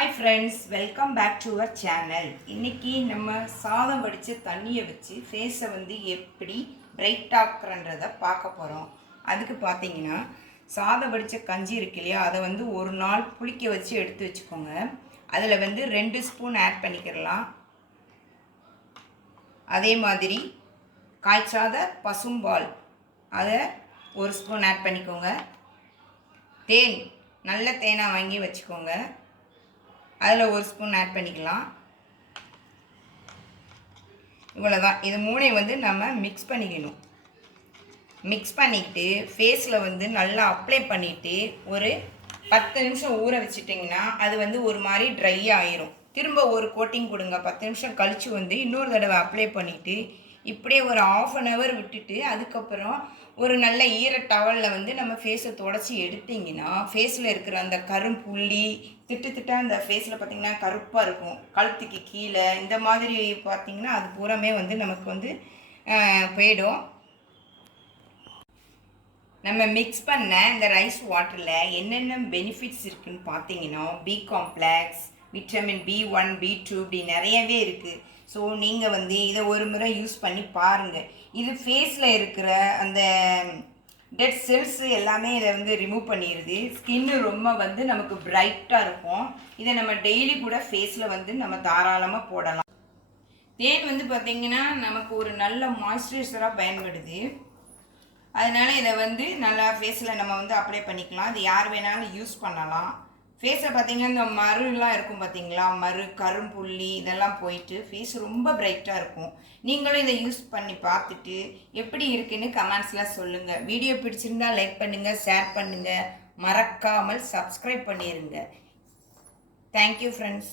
Hi friends welcome back to our channel இன்றைக்கி நம்ம சாதம் வடித்து தண்ணியை வச்சு ஃபேஸை வந்து எப்படி பிரைட் ஆக்குறன்றதை பார்க்க போகிறோம் அதுக்கு பார்த்தீங்கன்னா சாதம் வடித்த கஞ்சி இருக்கு இல்லையா அதை வந்து ஒரு நாள் புளிக்க வச்சு எடுத்து வச்சுக்கோங்க. அதில் வந்து ரெண்டு ஸ்பூன் ஆட் பண்ணிக்கிறலாம் அதே மாதிரி காய்ச்சாத பசும்பால் அதை ஒரு ஸ்பூன் ஆட் பண்ணிக்கோங்க. தேன் நல்ல தேனாக வாங்கி வச்சுக்கோங்க. அதில் ஒரு ஸ்பூன் ஆட் பண்ணிக்கலாம். இவ்வளோதான் இது மூணையும் வந்து நம்ம மிக்ஸ் பண்ணிக்கணும். மிக்ஸ் பண்ணிக்கிட்டு ஃபேஸில் வந்து நல்லா அப்ளை பண்ணிவிட்டு ஒரு பத்து நிமிஷம் ஊற வச்சிட்டிங்கன்னா அது வந்து ஒரு மாதிரி ட்ரை ஆயிரும். திரும்ப ஒரு கோட்டிங் கொடுங்க. பத்து நிமிஷம் கழித்து வந்து இன்னொரு தடவை அப்ளை பண்ணிவிட்டு இப்படியே ஒரு ஆஃப் அன் ஹவர் விட்டுட்டு அதுக்கப்புறம் ஒரு நல்ல ஈர டவலில் வந்து நம்ம ஃபேஸை தொடச்சி எடுத்திங்கன்னா ஃபேஸில் இருக்கிற அந்த கரும்புள்ளி திட்டு திட்டாக அந்த ஃபேஸில் பார்த்திங்கன்னா கருப்பாக இருக்கும். கழுத்துக்கு கீழே இந்த மாதிரி பார்த்திங்கன்னா அது பூராமே வந்து நமக்கு வந்து போயிடும். நம்ம மிக்ஸ் பண்ண இந்த ரைஸ் வாட்டரில் என்னென்ன பெனிஃபிட்ஸ் இருக்குன்னு பார்த்தீங்கன்னா B complex vitamin B one B two இப்படி நிறையவே இருக்குது ஸோ நீங்கள் வந்து இதை ஒரு முறை யூஸ் பண்ணி பாருங்கள் இது ஃபேஸில் இருக்கிற அந்த டெட் செல்ஸ் எல்லாமே இதை வந்து ரிமூவ் பண்ணிடுது ஸ்கின்னு ரொம்ப வந்து நமக்கு பிரைட்டாக இருக்கும். இதை நம்ம டெய்லி கூட ஃபேஸில் வந்து நம்ம தாராளமாக போடலாம். தேன் வந்து பார்த்திங்கன்னா நமக்கு ஒரு நல்ல மாய்ஸ்சரைசராக பயன்படுது. அதனால் இதை வந்து நல்லா ஃபேஸில் நம்ம வந்து அப்ளை பண்ணிக்கலாம். இது யார் வேணாலும் யூஸ் பண்ணலாம். ஃபேஸை பார்த்தீங்கன்னா இந்த மருலாம் இருக்கும் பார்த்தீங்களா மரு கரும்புள்ளி இதெல்லாம் போயிட்டு ஃபேஸ் ரொம்ப பிரைட்டாக இருக்கும். நீங்களும் இதை யூஸ் பண்ணி பார்த்துட்டு எப்படி இருக்குன்னு கமெண்ட்ஸில் சொல்லுங்கள் வீடியோ பிடிச்சிருந்தா லைக் பண்ணுங்கள் ஷேர் பண்ணுங்கள் மறக்காமல் சப்ஸ்கிரைப் பண்ணிடுங்க தேங்க்யூ ஃப்ரெண்ட்ஸ்